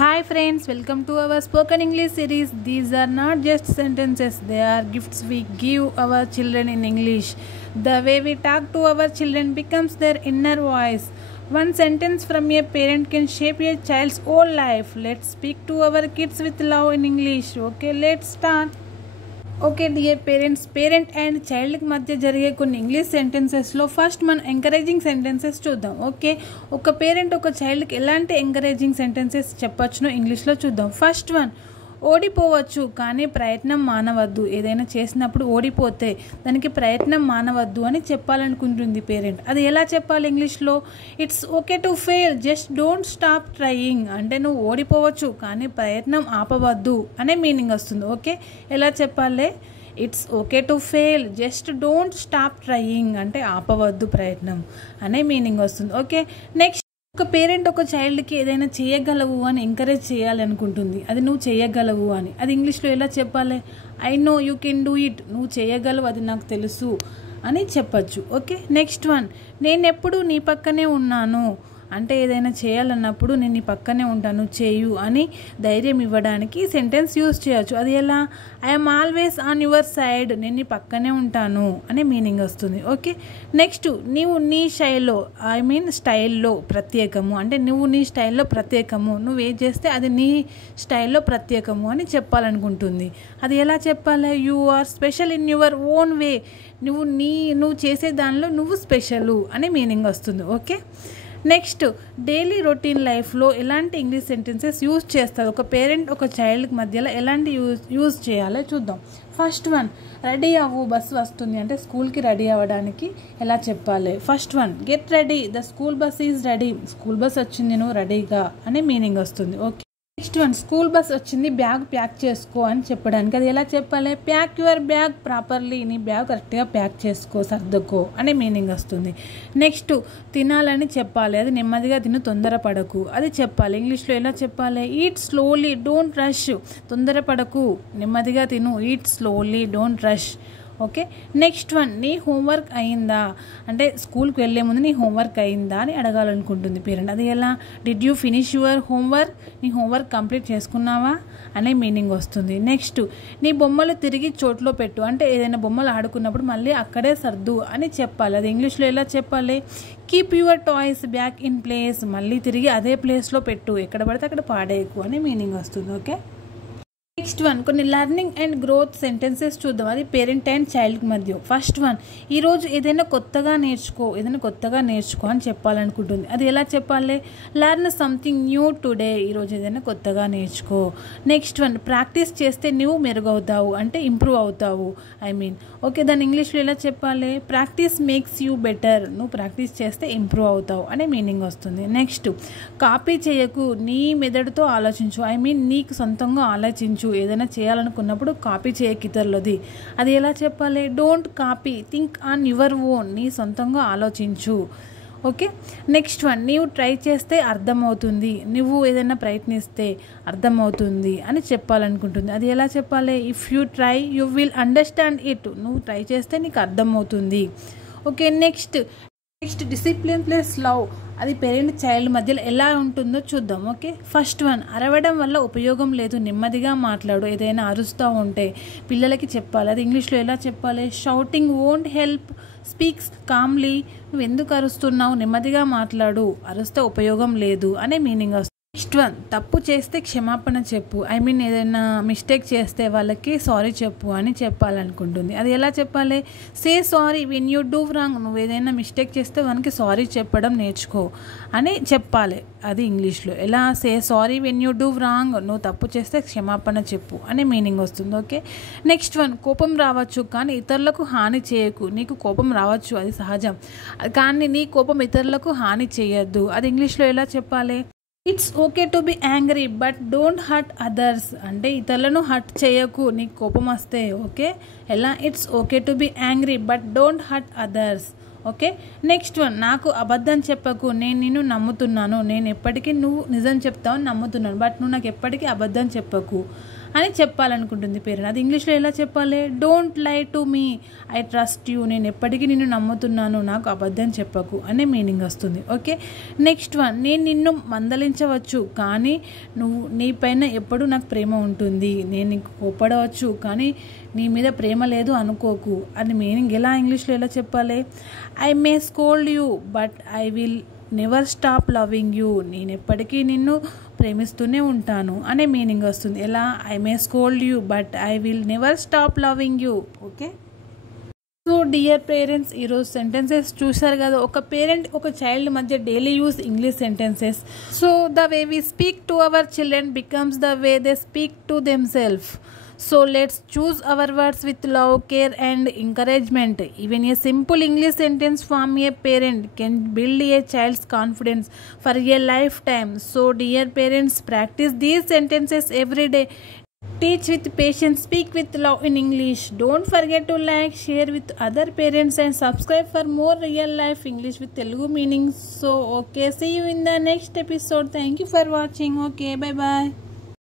Hi friends, welcome to our spoken English series. These are not just sentences, they are gifts we give our children in English. The way we talk to our children becomes their inner voice. One sentence from a parent can shape a child's whole life. Let's speak to our kids with love in English. Okay, let's start. Okay dear parent and చైల్డ్కి మధ్య జరిగే కొన్ని English సెంటెన్సెస్లో first మనం encouraging sentences చూద్దాం. Okay, ఒక parent ఒక చైల్డ్కి ఎలాంటి ఎంకరేజింగ్ సెంటెన్సెస్ చెప్పొచ్చునో ఇంగ్లీష్లో చూద్దాం. ఫస్ట్ వన్, ఓడిపోవచ్చు కానీ ప్రయత్నం మానవద్దు. ఏదైనా చేసినప్పుడు ఓడిపోతే దానికి ప్రయత్నం మానవద్దు అని చెప్పాలనుకుంటుంది పేరెంట్. అది ఎలా చెప్పాలి ఇంగ్లీష్లో? It's okay to fail, just don't stop trying. అంటే నువ్వు ఓడిపోవచ్చు కానీ ప్రయత్నం ఆపవద్దు అనే మీనింగ్ వస్తుంది. ఓకే, ఎలా చెప్పాలి? It's okay to fail, just don't stop trying అంటే ఆపవద్దు ప్రయత్నం అనే మీనింగ్ వస్తుంది. ఓకే, నెక్స్ట్, ఒక పేరెంట్ ఒక చైల్డ్కి ఏదైనా చేయగలవు అని ఎంకరేజ్ చేయాలి అనుకుంటుంది. అది నువ్వు చేయగలవు అని. అది ఇంగ్లీష్లో ఎలా చెప్పాలి? I know you can do it, నువ్వు చేయగలవు, అది నాకు తెలుసు అని చెప్పచ్చు. ఓకే, నెక్స్ట్ వన్, నేను ఎప్పుడు నీ పక్కనే ఉన్నాను. అంటే ఏదైనా చేయాలన్నప్పుడు నేను నీ పక్కనే ఉంటాను, చేయు అని ధైర్యం ఇవ్వడానికి సెంటెన్స్ యూజ్ చేయొచ్చు. అది ఎలా? I'm always on your side, నేను నీ పక్కనే ఉంటాను అనే మీనింగ్ వస్తుంది. ఓకే, నెక్స్ట్, నీవు నీ స్టైల్లో ప్రత్యేకము. అంటే నువ్వు నీ స్టైల్లో ప్రత్యేకము, నువ్వు ఏం చేస్తే అది నీ స్టైల్లో ప్రత్యేకము అని చెప్పాలనుకుంటుంది. అది ఎలా చెప్పాలి? You are special in your own way, నువ్వు చేసే దానిలో నువ్వు స్పెషలు అనే మీనింగ్ వస్తుంది. ఓకే, నెక్స్ట్, డైలీ రొటీన్ లైఫ్లో ఎలాంటి ఇంగ్లీష్ సెంటెన్సెస్ యూజ్ చేస్తారు? ఒక పేరెంట్ ఒక చైల్డ్ మధ్యలో ఎలాంటి యూజ్ చేయాలో చూద్దాం. ఫస్ట్ వన్, రెడీ అవ్వు, బస్సు వస్తుంది. అంటే స్కూల్కి రెడీ అవ్వడానికి ఎలా చెప్పాలి? First one, get ready, the school bus is ready, school bus వచ్చింది, నువ్వు రెడీగా అనే మీనింగ్ వస్తుంది. Okay, next one, school bus వచ్చింది, బ్యాగ్ ప్యాక్ చేసుకో అని చెప్పడానికి అది ఎలా చెప్పాలి? ప్యాక్ యువర్ బ్యాగ్ ప్రాపర్లీ, నీ బ్యాగ్ కరెక్ట్గా ప్యాక్ చేసుకో, సర్దుకో అనే మీనింగ్ వస్తుంది. నెక్స్ట్, తినాలని చెప్పాలి, అది నెమ్మదిగా తిను, తొందరపడకు అది చెప్పాలి. ఇంగ్లీష్లో ఎలా చెప్పాలి? ఈట్ స్లోలీ, డోంట్ రష్, తొందరపడకు, నెమ్మదిగా తిను, eat slowly, don't rush. Okay, next one, నీ హోంవర్క్ అయిందా. అంటే స్కూల్కి వెళ్ళే ముందు నీ హోంవర్క్ అయిందా అని అడగాలనుకుంటుంది పేరెంట్. అది ఎలా? Did you finish your homework, నీ హోంవర్క్ కంప్లీట్ చేసుకున్నావా అనే మీనింగ్ వస్తుంది. నెక్స్ట్, నీ బొమ్మలు తిరిగి చోట్లో పెట్టు. అంటే ఏదైనా బొమ్మలు ఆడుకున్నప్పుడు మళ్ళీ అక్కడే సర్దు అని చెప్పాలి. అది ఇంగ్లీష్లో ఎలా చెప్పాలి? Keep your toys back in place, మళ్ళీ తిరిగి అదే ప్లేస్లో పెట్టు, ఎక్కడ పడితే అక్కడ పాడేయకు అనే మీనింగ్ వస్తుంది. ఓకే, నెక్స్ట్ వన్, కొన్ని లెర్నింగ్ అండ్ గ్రోత్ సెంటెన్సెస్ చూద్దాం. అది పేరెంట్ అండ్ చైల్డ్ మధ్య. ఫస్ట్ వన్, ఈరోజు ఏదైనా కొత్తగా నేర్చుకో అని చెప్పాలనుకుంటుంది. అది ఎలా చెప్పాలి? లెర్న్ సంథింగ్ న్యూ టుడే, ఈరోజు ఏదైనా కొత్తగా నేర్చుకో. నెక్స్ట్ వన్, ప్రాక్టీస్ చేస్తే నువ్వు మెరుగవుతావు, అంటే ఇంప్రూవ్ అవుతావు. ఓకే, దాని ఇంగ్లీష్లో ఎలా చెప్పాలి? ప్రాక్టీస్ మేక్స్ యూ బెటర్, నువ్వు ప్రాక్టీస్ చేస్తే ఇంప్రూవ్ అవుతావు అనే మీనింగ్ వస్తుంది. నెక్స్ట్, కాపీ చేయకు, నీ మెదడుతో ఆలోచించు. నీకు సొంతంగా ఆలోచించు. ఏదైనా చేయాలనుకున్నప్పుడు కాపీ చేయకు ఇతరులది. అది ఎలా చెప్పాలి? Don't copy, think on your own, నీ సొంతంగా ఆలోచించు. ఓకే, నెక్స్ట్ వన్, నీవు ట్రై చేస్తే అర్థమవుతుంది, నువ్వు ఏదైనా ప్రయత్నిస్తే అర్థమవుతుంది అని చెప్పాలనుకుంటుంది. అది ఎలా చెప్పాలి? If you try you will understand it, నువ్వు ట్రై చేస్తే నీకు అర్థమవుతుంది. Okay, next, discipline plus love, అది పేరెంట్ చైల్డ్ మధ్యలో ఎలా ఉంటుందో చూద్దాం. ఓకే, ఫస్ట్ వన్, అరవడం వల్ల ఉపయోగం లేదు, నెమ్మదిగా మాట్లాడు. ఏదైనా అరుస్తూ ఉంటే పిల్లలకి చెప్పాలి. అది ఇంగ్లీష్లో ఎలా చెప్పాలి? Shouting won't help, speaks Kamli, నువ్వు ఎందుకు అరుస్తున్నావు, నెమ్మదిగా మాట్లాడు, అరుస్తే ఉపయోగం లేదు అనే మీనింగ్ వస్తుంది. నెక్స్ట్ వన్, తప్పు చేస్తే క్షమాపణ చెప్పు. ఏదైనా మిస్టేక్ చేస్తే వాళ్ళకి సారీ చెప్పు అని చెప్పాలనుకుంటుంది. అది ఎలా చెప్పాలి? Say sorry when you do wrong, నువ్వు ఏదైనా మిస్టేక్ చేస్తే వానికి సారీ చెప్పడం నేర్చుకో అని చెప్పాలి. అది ఇంగ్లీష్లో ఎలా? Say sorry when you do wrong, నువ్వు తప్పు చేస్తే క్షమాపణ చెప్పు అనే మీనింగ్ వస్తుంది. ఓకే, నెక్స్ట్ వన్, కోపం రావచ్చు కానీ ఇతరులకు హాని చేయకు. నీకు కోపం రావచ్చు, అది సహజం, కానీ నీ కోపం ఇతరులకు హాని చేయొద్దు. అది ఇంగ్లీష్లో ఎలా చెప్పాలి? It's okay to be angry but don't hurt others, అంటే ఇతరులను హర్ట్ చేయకు, నీకు కోపం వస్తే. ఓకే, ఎలా? It's okay to be angry but don't hurt others. Okay, next one, నాకు అబద్ధం చెప్పకు, నేను నిన్ను నమ్ముతున్నాను, నేను ఎప్పటికీ నువ్వు నిజం చెప్తావని నమ్ముతున్నాను, బట్ నువ్వు నాకు ఎప్పటికీ అబద్ధం చెప్పకు అని చెప్పాలనుకుంటుంది పేరెంట్. అది ఇంగ్లీష్లో ఎలా చెప్పాలి? Don't lie to me, I trust you, నేను ఎప్పటికీ నిన్ను నమ్ముతున్నాను, నాకు అబద్ధం చెప్పకు అనే మీనింగ్ వస్తుంది. ఓకే, నెక్స్ట్ వన్, నేను నిన్ను మందలించవచ్చు కానీ నీ పైన ఎప్పుడు నాకు ప్రేమ ఉంటుంది. నేను నీకు కోపడవచ్చు కానీ నీ మీద ప్రేమ లేదు అనుకోకు అని మీనింగ్ ఎలా ఇంగ్లీష్లో ఎలా చెప్పాలి? I may scold you but I will never stop loving you, నేను ఎప్పటికీ నిన్ను ప్రేమిస్తూనే ఉంటాను అనే మీనింగ్ వస్తుంది. ఎలా? I may scold you but I will never stop loving you. Okay, so dear parents, ఈరోజు సెంటెన్సెస్ చూసారు కదా. ఒక పేరెంట్ ఒక చైల్డ్ మధ్య daily use English sentences. So the way we speak to our children becomes the way they speak to themself. So let's choose our words with love, care and encouragement. Even a simple English sentence from a parent can build a child's confidence for a lifetime. So dear parents, practice these sentences every day. Teach with patience, speak with love in English. Don't forget to like, share with other parents and subscribe for more real life English with Telugu meanings. So okay, see you in the next episode. Thank you for watching. Okay, bye bye.